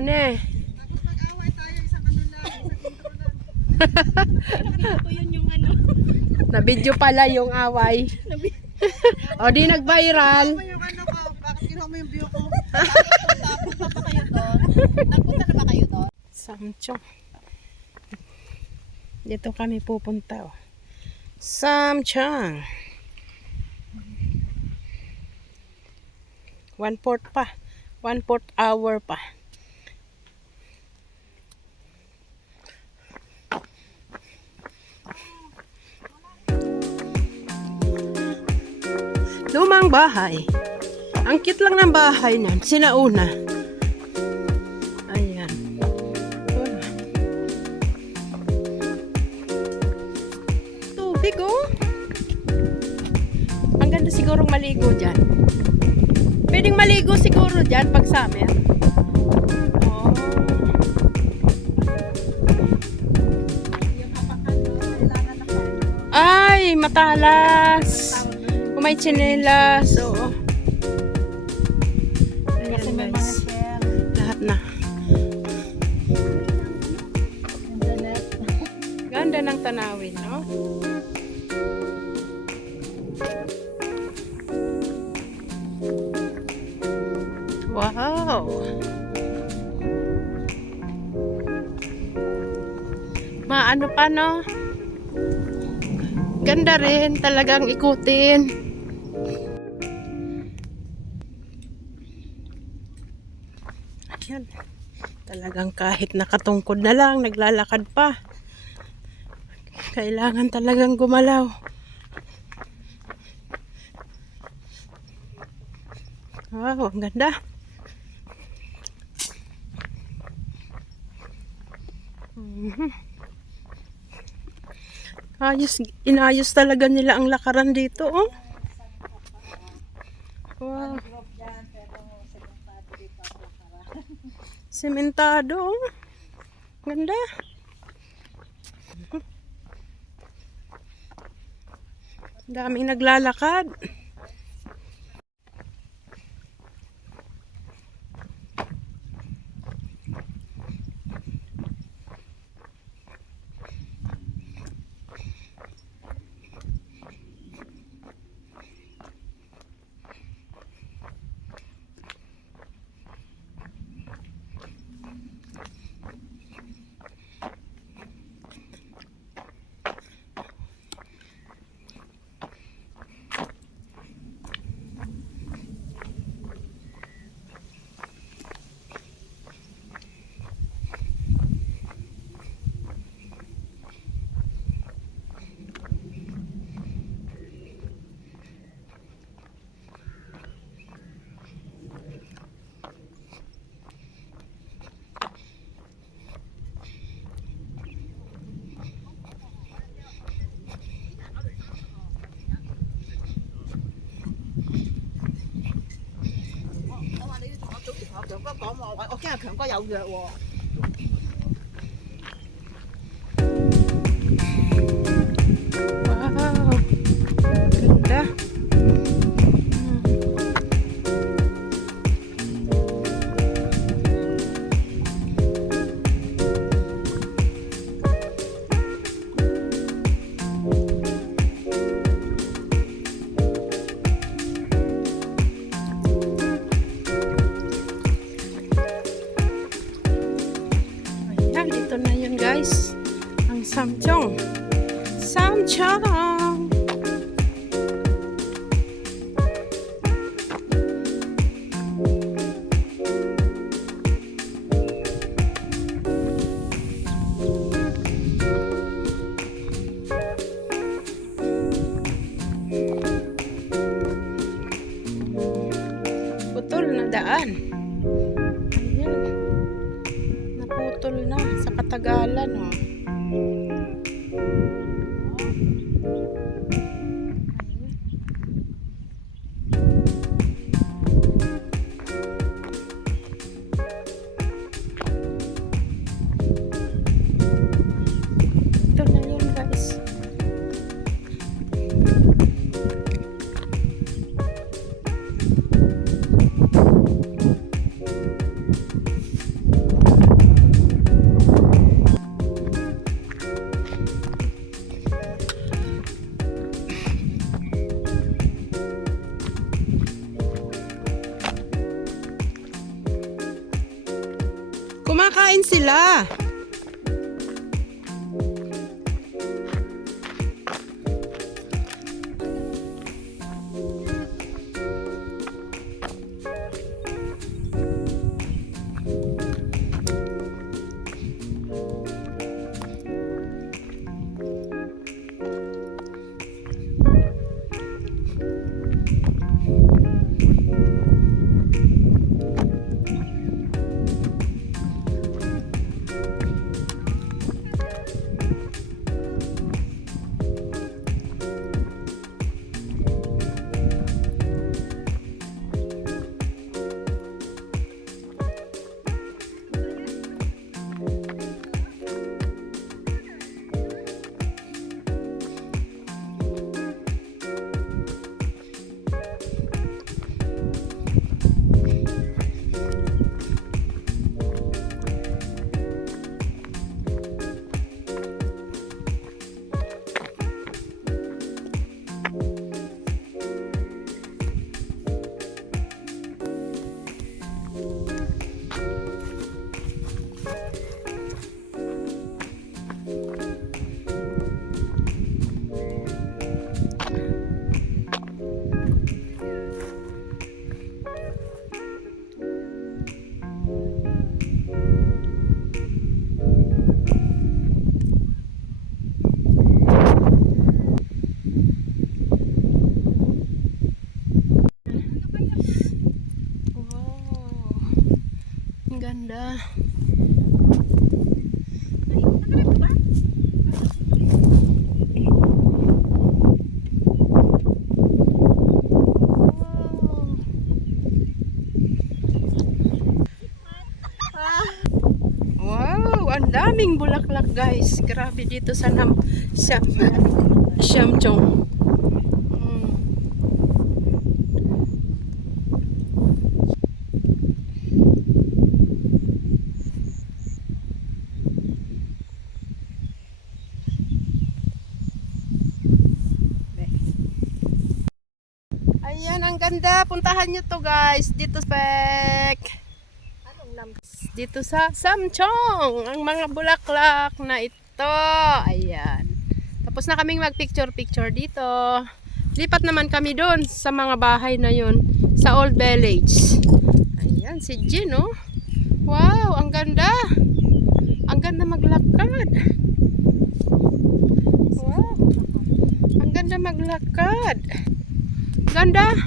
ne. Tapos mag-away tayo, isang ano lang, isang intro lang. Ito yun yung ano. Na-video pala yung away. O di nag-viral. Ano yung ano ko, bakit ginawa mo yung view ko? Nagpunta pa kayo doon? Nagpunta na ba kayo doon? Samchong. Dito kami pupunta. Oh. Samchang. 1/4 pa. 1/4 hour pa. Lumang bahay. Ang cute lang ng bahay nun. Sinauna. Ayan. Tubig oh. Ang ganda sigurong maligo dyan. Pwedeng maligo siguro dyan pag summer. Oh. Ay, matalas. Kung may tsinelas. Oo. Kasi may mga Guys. shell. Lahat na. Internet. Ganda ng tanawin, no? Wow! Maano pa, no? Ganda rin. Talagang ikutin. Ayan. Talagang kahit nakatungkod na lang, naglalakad pa. Kailangan talagang gumalaw. Wow, ang ganda. Inayos talaga nila ang lakaran dito, oh. Wow. Sementado, oh. Ganda. Daming naglalakad. Wow. Ganda. Ayan, dito na yun guys. Ang Samchong. Samchong! Putol na daan. Ayan. Naputol na sa katagalan, oh. Ito na yun guys. sila. Wow. Ang ganda. Wow, ang daming bulaklak guys. Grabe dito sa Siamchong. Ayan, ang ganda. Puntahan nyo to guys. Dito dito sa Samchong. Ang mga bulaklak na ito. Ayan. Tapos na kaming mag-picture-picture dito. Lipat naman kami doon sa mga bahay na yun. Sa Old Village. Ayan, si Jean, oh. Wow, ang ganda. Ang ganda maglakad. Wow. Ang ganda maglakad. Ganda.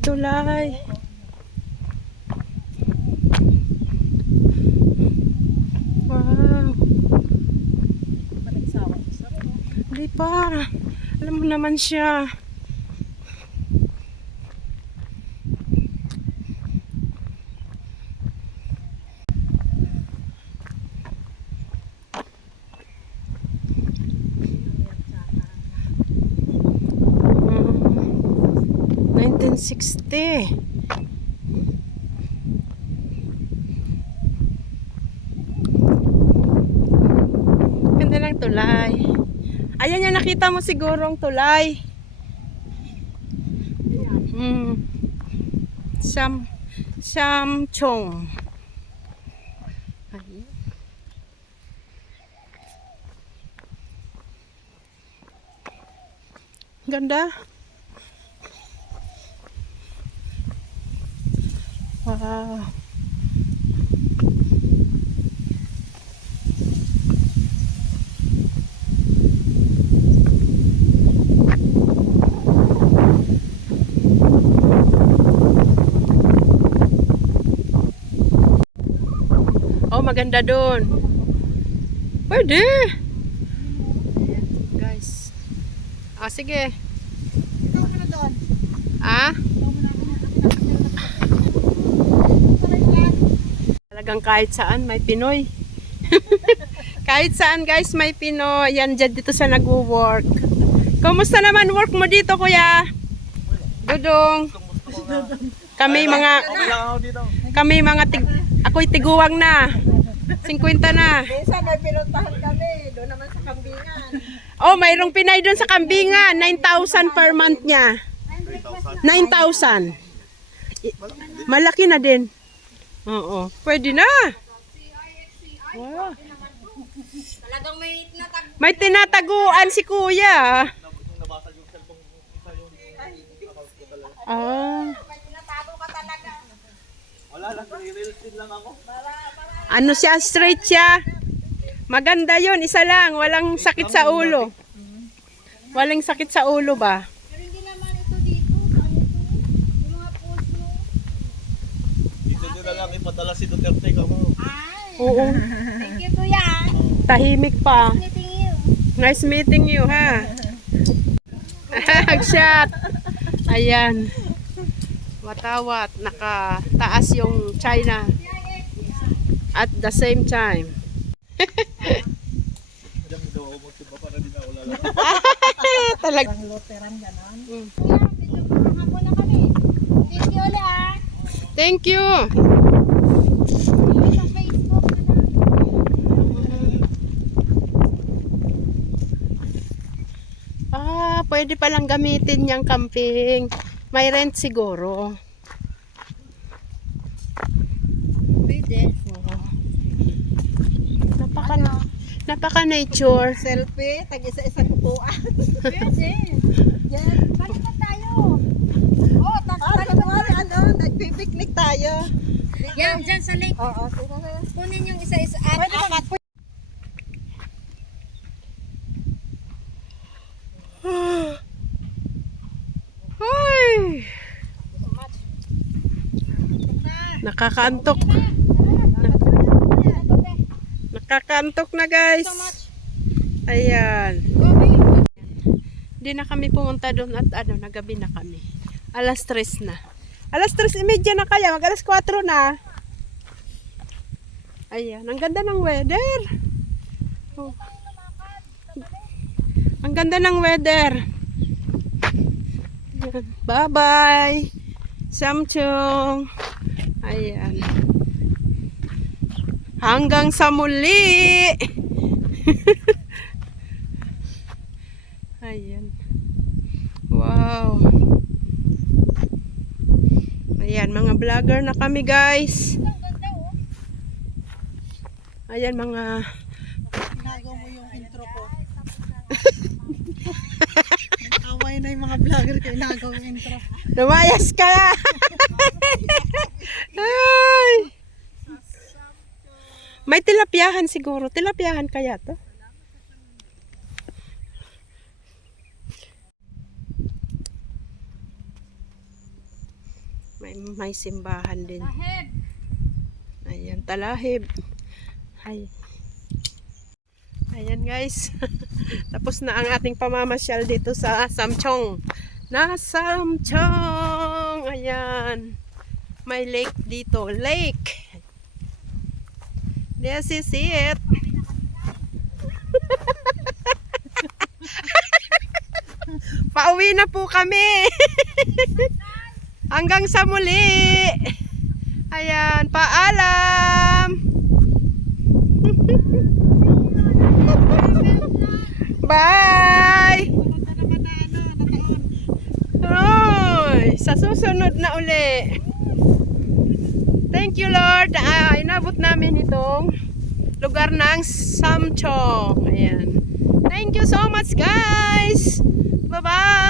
Tulay. Wow. Hindi pa. Alam mo naman siya. Hmm. 1960. Ganda ng tulay. Ayan yung nakita mo sigurong tulay. Siamchong. Ayan. Ganda. Wow. maganda doon. Pwede. Guys. Sige. Ikaw mo na doon. Ah? Ikaw mo na. Talagang kahit saan may Pinoy. Kahit saan guys may Pinoy. Yan dyan dito sa nag-work. Kumusta naman work mo dito kuya? Dudong. Kami mga ako'y tiguwang na. 50 na. Minsan may pinuntahan kami. Doon naman sa Kambingan. Oh, mayroong Pinay doon sa Kambingan. 9,000 per month niya. 9,000. Malaki na din. Oo, pwede na. Wow. Talagang May tinataguan si kuya. Ah. tinatago ka talaga. Ano siya, straight siya. Maganda yun, isa lang. Walang sakit sa ulo. Walang sakit sa ulo ba? Pero hindi naman ito dito. Saan ito? Yung mga post mo. Dito nyo na lang ipadala si Duterte ka mo. Ay, Oo. thank you kuya. Tahimik pa. Meeting you. Nice meeting you, ha? Shot. Ayan. Watawat. Nakataas yung China. At the same time. Diyan mo daw ako magsiba para di na ako lalaki. Talaga. Ang Lutheran ganon. Kuya, medyo makahapon na kami. Thank you ulit ah. Thank you. Sa Facebook na lang. Pwede palang gamitin yung camping. May rent siguro. Pwede. Napaka-nature. Selfie, tag-isa-isa kupuan. Pwede. Yan. Balikan tayo. Oh, Kunwari nagpipiknik tayo. Yan, dyan sa lake. Oo. Kunin yung isa-isa. Pwede ba? Hoy! Nakakaantok. Nakakaantok na guys. Ayan. Hindi na kami pumunta doon at nagabi na kami. Alas 3 na. Alas 3:30 na kaya. Mag alas 4 na. Ayan. Ang ganda ng weather. Oh. Ang ganda ng weather. Ayan. Bye-bye. Samchung. Ayan. Hanggang sa muli. Ayan. Wow. Ayan, mga vlogger na kami guys. Ayan, mga Nagaw mo yung intro ko. Away na yung mga vlogger ko. Nagaw yung intro. lumayas ka na. Ay. May tilapyahan siguro. Tilapyahan kaya to? May simbahan din. Lahib. Ayan, talahib. Ay. Ayan guys. Tapos na ang ating pamamasyal dito sa Samchong. Samchong. Ayan. May lake dito. Lake. This is it. Pauwi na po kami. Hanggang sa muli. Ayan, paalam. Bye. Oy, sa susunod na uli. Thank you Lord. Inabot namin itong lugar ng Samchong. Ayan. Thank you so much guys. Bye-bye.